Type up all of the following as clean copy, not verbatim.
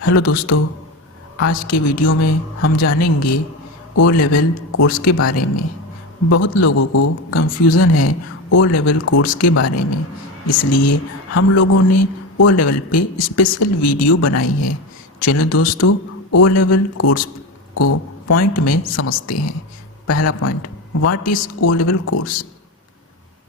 Hello दोस्तों, आज के वीडियो में हम जानेंगे ओ लेवल कोर्स के बारे में। बहुत लोगों को कंफ्यूजन है ओ लेवल कोर्स के बारे में, इसलिए हम लोगों ने ओ लेवल पे स्पेशल वीडियो बनाई है। चलो दोस्तों, ओ लेवल कोर्स को पॉइंट में समझते हैं। पहला point, what is O level course.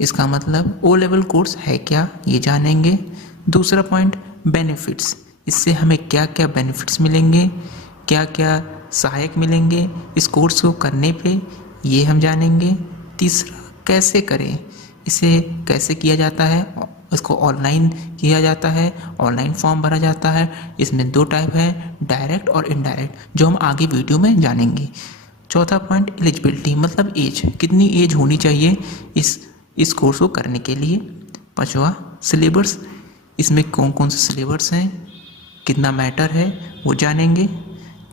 इसका मतलब ओ लेवल कोर्स है क्या, ये जानेंगे। दूसरा पॉइंट, बेनिफिट्स। इससे हमें क्या क्या बेनिफिट्स मिलेंगे, क्या क्या सहायक मिलेंगे इस कोर्स को करने पे, ये हम जानेंगे। तीसरा, कैसे करें, इसे कैसे किया जाता है। इसको ऑनलाइन किया जाता है, ऑनलाइन फॉर्म भरा जाता है। इसमें दो टाइप है, डायरेक्ट और इनडायरेक्ट, जो हम आगे वीडियो में जानेंगे। चौथा पॉइंट, एलिजिबिलिटी, मतलब एज, कितनी एज होनी चाहिए इस कोर्स को करने के लिए। पांचवा, सिलेबस, इसमें कौन कौन से सिलेबस हैं, कितना मैटर है, वो जानेंगे।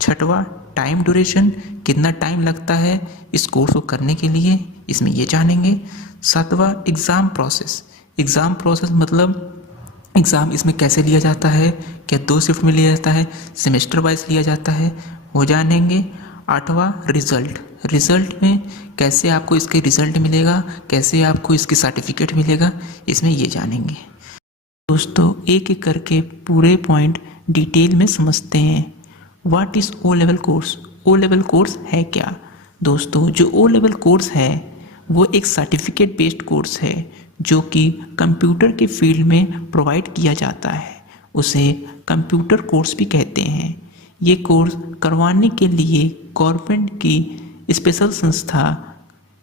छठवा, टाइम ड्यूरेशन, कितना टाइम लगता है इस कोर्स को करने के लिए, इसमें ये जानेंगे। सातवां, एग्ज़ाम प्रोसेस। एग्ज़ाम प्रोसेस मतलब एग्ज़ाम इसमें कैसे लिया जाता है, क्या 2 शिफ्ट में लिया जाता है, सेमेस्टर वाइज लिया जाता है, वो जानेंगे। आठवां, रिज़ल्ट। रिज़ल्ट में कैसे आपको इसके रिज़ल्ट मिलेगा, कैसे आपको इसकी सर्टिफिकेट मिलेगा, इसमें ये जानेंगे। दोस्तों, एक एक करके पूरे पॉइंट डिटेल में समझते हैं। What is O level course. O level course है क्या। दोस्तों, जो ओ लेवल कोर्स है वो एक सर्टिफिकेट बेस्ड कोर्स है जो कि कंप्यूटर के फील्ड में प्रोवाइड किया जाता है। उसे कंप्यूटर कोर्स भी कहते हैं। ये कोर्स करवाने के लिए गवर्नमेंट की स्पेशल संस्था,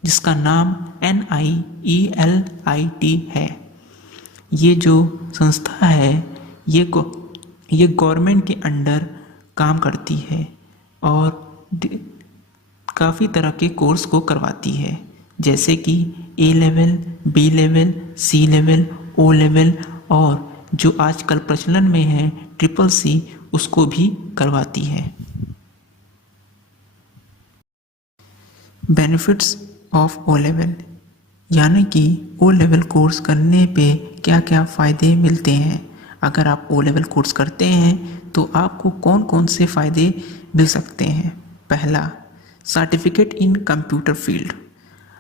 जिसका नाम NIELIT है, ये जो संस्था है ये गवर्नमेंट के अंडर काम करती है और काफ़ी तरह के कोर्स को करवाती है, जैसे कि A level, B level, C level, O level, और जो आजकल प्रचलन में है CCC, उसको भी करवाती है। बेनिफिट्स ऑफ ओ लेवल, यानी कि ओ लेवल कोर्स करने पे क्या क्या फ़ायदे मिलते हैं। अगर आप ओ लेवल कोर्स करते हैं तो आपको कौन कौन से फ़ायदे मिल सकते हैं। पहला, सर्टिफिकेट इन कंप्यूटर फील्ड।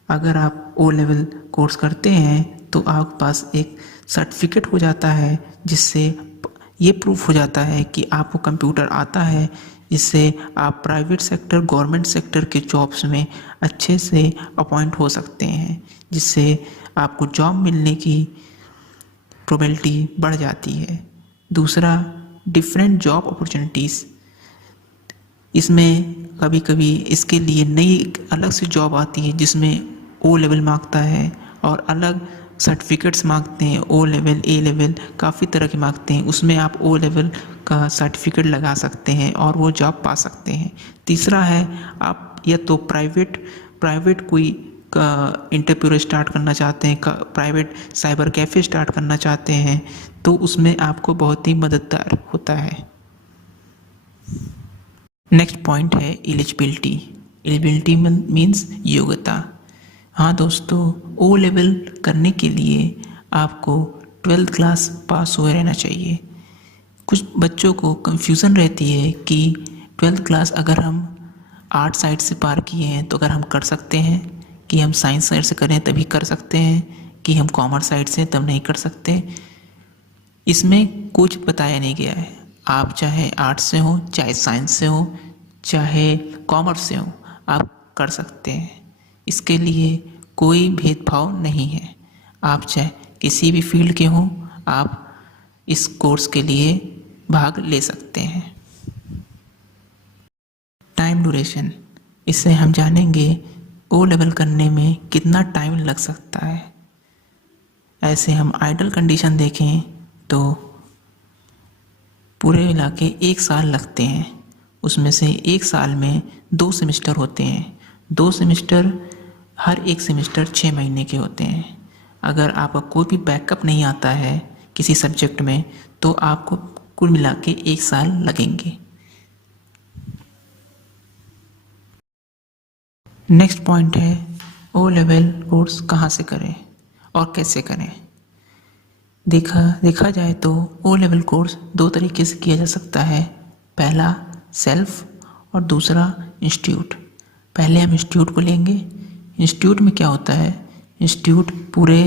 अगर आप ओ लेवल कोर्स करते हैं तो आपके पास एक सर्टिफिकेट हो जाता है, जिससे ये प्रूफ हो जाता है कि आपको कंप्यूटर आता है, जिससे आप प्राइवेट सेक्टर, गवर्नमेंट सेक्टर के जॉब्स में अच्छे से अपॉइंट हो सकते हैं, जिससे आपको जॉब मिलने की प्रोबेबिलिटी बढ़ जाती है। दूसरा, डिफरेंट जॉब अपॉर्चुनिटीज़। इसमें कभी कभी इसके लिए नई अलग से जॉब आती है जिसमें ओ लेवल मांगता है और अलग सर्टिफिकेट्स मांगते हैं। ओ लेवल, ए लेवल, काफ़ी तरह के मांगते हैं। उसमें आप ओ लेवल का सर्टिफिकेट लगा सकते हैं और वो जॉब पा सकते हैं। तीसरा है, आप या तो प्राइवेट कोई का इंटरप्रेन्योर स्टार्ट करना चाहते हैं, प्राइवेट साइबर कैफ़े स्टार्ट करना चाहते हैं, तो उसमें आपको बहुत ही मददगार होता है। नेक्स्ट पॉइंट है एलिजिबिलिटी। एलिजिबिलिटी मीन्स योग्यता। हाँ दोस्तों, ओ लेवल करने के लिए आपको 12th क्लास पास हुए रहना चाहिए। कुछ बच्चों को कंफ्यूजन रहती है कि 12th क्लास अगर हम आर्ट साइड से पार किए हैं तो अगर हम कर सकते हैं, कि हम साइंस साइड से करें तभी कर सकते हैं, कि हम कॉमर्स साइड से तब नहीं कर सकते। इसमें कुछ बताया नहीं गया है। आप चाहे आर्ट्स से हो, चाहे साइंस से हो, चाहे कॉमर्स से हो, आप कर सकते हैं। इसके लिए कोई भेदभाव नहीं है। आप चाहे किसी भी फील्ड के हों, आप इस कोर्स के लिए भाग ले सकते हैं। टाइम ड्यूरेशन, इससे हम जानेंगे ओ लेवल करने में कितना टाइम लग सकता है। ऐसे हम आइडल कंडीशन देखें तो पूरे मिला के 1 साल लगते हैं। उसमें से 1 साल में 2 सेमेस्टर होते हैं। 2 सेमेस्टर, हर एक सेमेस्टर 6 महीने के होते हैं। अगर आपका कोई भी बैकअप नहीं आता है किसी सब्जेक्ट में तो आपको कुल मिला के 1 साल लगेंगे। नेक्स्ट पॉइंट है, ओ लेवल कोर्स कहाँ से करें और कैसे करें। देखा जाए तो ओ लेवल कोर्स 2 तरीके से किया जा सकता है। पहला सेल्फ और दूसरा इंस्टीट्यूट। पहले हम इंस्टीट्यूट को लेंगे। इंस्टीट्यूट में क्या होता है, इंस्टीट्यूट पूरे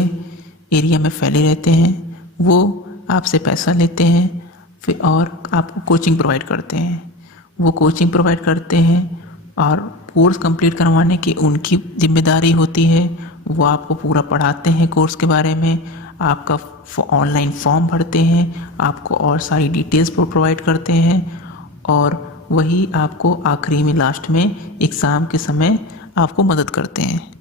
एरिया में फैले रहते हैं, वो आपसे पैसा लेते हैं फिर और आपको कोचिंग प्रोवाइड करते हैं। वो कोचिंग प्रोवाइड करते हैं और कोर्स कंप्लीट करवाने की उनकी जिम्मेदारी होती है। वो आपको पूरा पढ़ाते हैं कोर्स के बारे में, आपका ऑनलाइन फॉर्म भरते हैं, आपको और सारी डिटेल्स प्रोवाइड करते हैं और वही आपको आखिरी में लास्ट में एग्ज़ाम के समय आपको मदद करते हैं।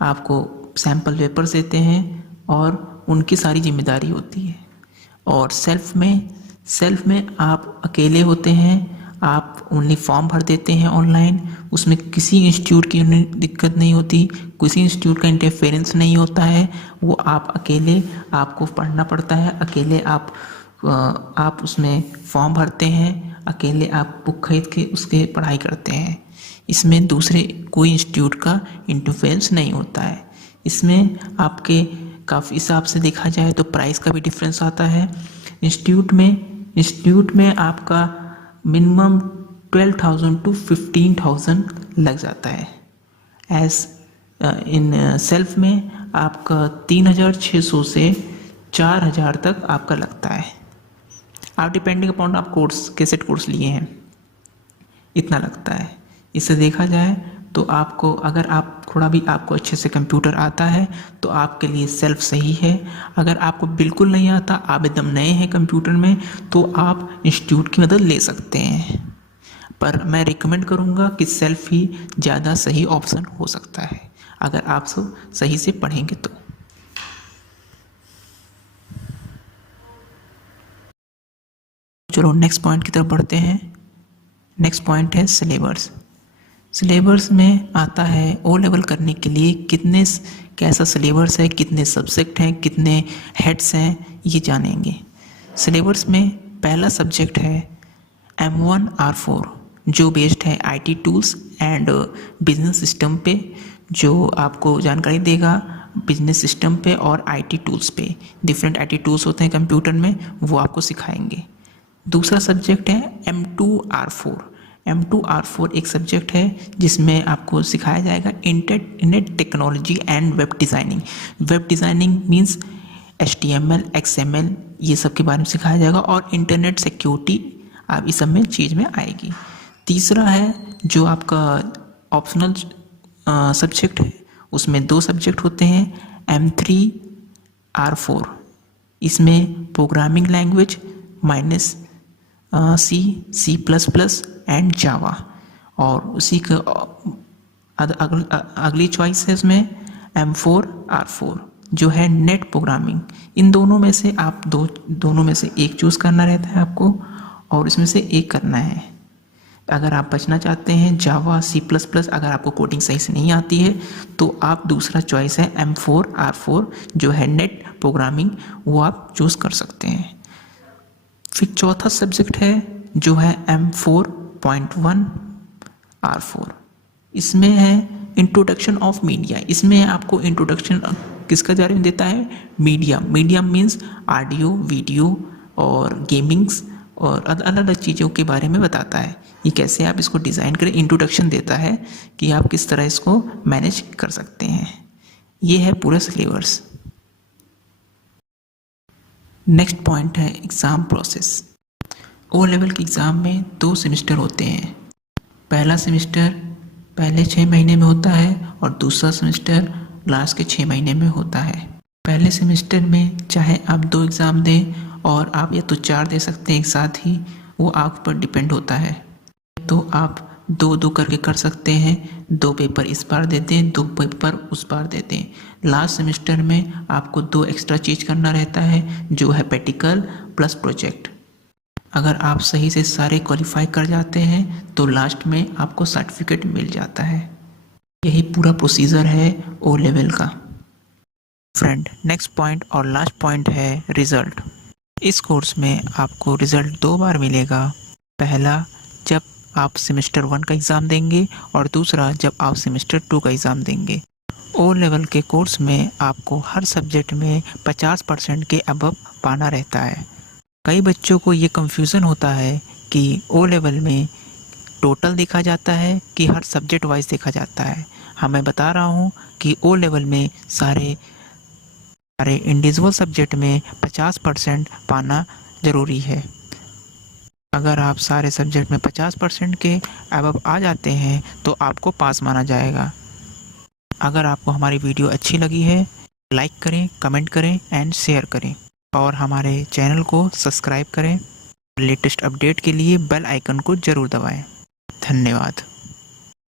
आपको सैम्पल पेपर्स देते हैं और उनकी सारी जिम्मेदारी होती है। और सेल्फ में आप अकेले होते हैं, आप ओनली फॉर्म भर देते हैं ऑनलाइन, उसमें किसी इंस्टीट्यूट की दिक्कत नहीं होती, किसी इंस्टीट्यूट का इंटरफेरेंस नहीं होता है। वो आप अकेले आपको पढ़ना पड़ता है, अकेले आप उसमें फॉर्म भरते हैं, अकेले आप बुक खरीद के उसके पढ़ाई करते हैं। इसमें दूसरे कोई इंस्टीट्यूट का इंटरफेरेंस नहीं होता है। इसमें आपके काफ़ी हिसाब से देखा जाए तो प्राइस का भी डिफरेंस आता है। इंस्टीट्यूट में आपका मिनिमम 12,000 to 15,000 लग जाता है। इन सेल्फ में आपका 3,600 से 4,000 तक आपका लगता है। आप डिपेंडिंग अपॉन आप कोर्स कैसे कोर्स लिए हैं, इतना लगता है। इससे देखा जाए तो आपको अगर आप थोड़ा भी आपको अच्छे से कंप्यूटर आता है तो आपके लिए सेल्फ सही है। अगर आपको बिल्कुल नहीं आता, आप एकदम नए हैं कंप्यूटर में, तो आप इंस्टीट्यूट की मदद ले सकते हैं, पर मैं रिकमेंड करूँगा कि सेल्फ ही ज़्यादा सही ऑप्शन हो सकता है अगर आप सब सही से पढ़ेंगे तो। चलो नेक्स्ट पॉइंट की तरफ बढ़ते हैं। नेक्स्ट पॉइंट है सिलेबस। सिलेबस में आता है ओ लेवल करने के लिए कैसा सिलेबस है, कितने सब्जेक्ट हैं, कितने हेड्स हैं, ये जानेंगे। सिलेबस में पहला सब्जेक्ट है M1R4 जो बेस्ड है IT tools and business system पे, जो आपको जानकारी देगा बिजनेस सिस्टम पे और IT टूल्स पे। डिफरेंट IT टूल्स होते हैं कंप्यूटर में, वो आपको सिखाएंगे। दूसरा सब्जेक्ट है M2R4। M2R4 एक सब्जेक्ट है जिसमें आपको सिखाया जाएगा internet technology and web designing. Web designing means HTML, XML ये सब के बारे में सिखाया जाएगा और इंटरनेट सिक्योरिटी आप इस सब में चीज़ में आएगी। तीसरा है जो आपका ऑप्शनल सब्जेक्ट है, उसमें 2 सब्जेक्ट होते हैं M3R4। इसमें प्रोग्रामिंग लैंग्वेज -C++ एंड जावा। और उसी का अगली चॉइस है इसमें M4R4 जो है नेट प्रोग्रामिंग। इन दोनों में से आप दोनों में से एक चूज़ करना रहता है आपको और इसमें से एक करना है। अगर आप बचना चाहते हैं जावा C++, अगर आपको कोडिंग सही से नहीं आती है तो आप दूसरा चॉइस है M4R4 जो है नेट प्रोग्रामिंग, वो आप चूज़ कर सकते हैं। फिर चौथा सब्जेक्ट है जो है M4.1R4। इसमें है इंट्रोडक्शन ऑफ मीडिया। इसमें आपको इंट्रोडक्शन किसका बारे में देता है, मीडिया मीन्स ऑडियो, वीडियो और गेमिंग्स और अलग अलग चीज़ों के बारे में बताता है। ये कैसे आप इसको डिज़ाइन करें, इंट्रोडक्शन देता है कि आप किस तरह इसको मैनेज कर सकते हैं। ये है पूरा सिलेबस। नेक्स्ट पॉइंट है एग्ज़ाम प्रोसेस। ओ लेवल के एग्ज़ाम में 2 सेमेस्टर होते हैं। पहला सेमेस्टर पहले 6 महीने में होता है और दूसरा सेमेस्टर लास्ट के 6 महीने में होता है। पहले सेमेस्टर में चाहे आप 2 एग्ज़ाम दें और आप या तो 4 दे सकते हैं एक साथ ही, वो आप पर डिपेंड होता है। तो आप 2-2 करके कर सकते हैं, 2 पेपर इस बार दे दें, 2 पेपर उस बार दे दें। लास्ट सेमेस्टर में आपको 2 एक्स्ट्रा चीज़ करना रहता है जो है प्रैक्टिकल प्लस प्रोजेक्ट। अगर आप सही से सारे क्वालिफाई कर जाते हैं तो लास्ट में आपको सर्टिफिकेट मिल जाता है। यही पूरा प्रोसीजर है ओ लेवल का। फ्रेंड, नेक्स्ट पॉइंट और लास्ट पॉइंट है रिज़ल्ट। इस कोर्स में आपको रिज़ल्ट 2 बार मिलेगा। पहला जब आप सेमेस्टर 1 का एग्ज़ाम देंगे और दूसरा जब आप सेमेस्टर 2 का एग्ज़ाम देंगे। ओ लेवल के कोर्स में आपको हर सब्जेक्ट में 50% के अबव पाना रहता है। कई बच्चों को ये कंफ्यूजन होता है कि ओ लेवल में टोटल देखा जाता है कि हर सब्जेक्ट वाइज देखा जाता है। हाँ, मैं बता रहा हूँ कि ओ लेवल में सारे इंडिविजुअल सब्जेक्ट में 50% पाना ज़रूरी है। अगर आप सारे सब्जेक्ट में 50% के अबव आ जाते हैं तो आपको पास माना जाएगा। अगर आपको हमारी वीडियो अच्छी लगी है, लाइक करें, कमेंट करें एंड शेयर करें और हमारे चैनल को सब्सक्राइब करें। लेटेस्ट अपडेट के लिए बेल आइकन को ज़रूर दबाएं। धन्यवाद।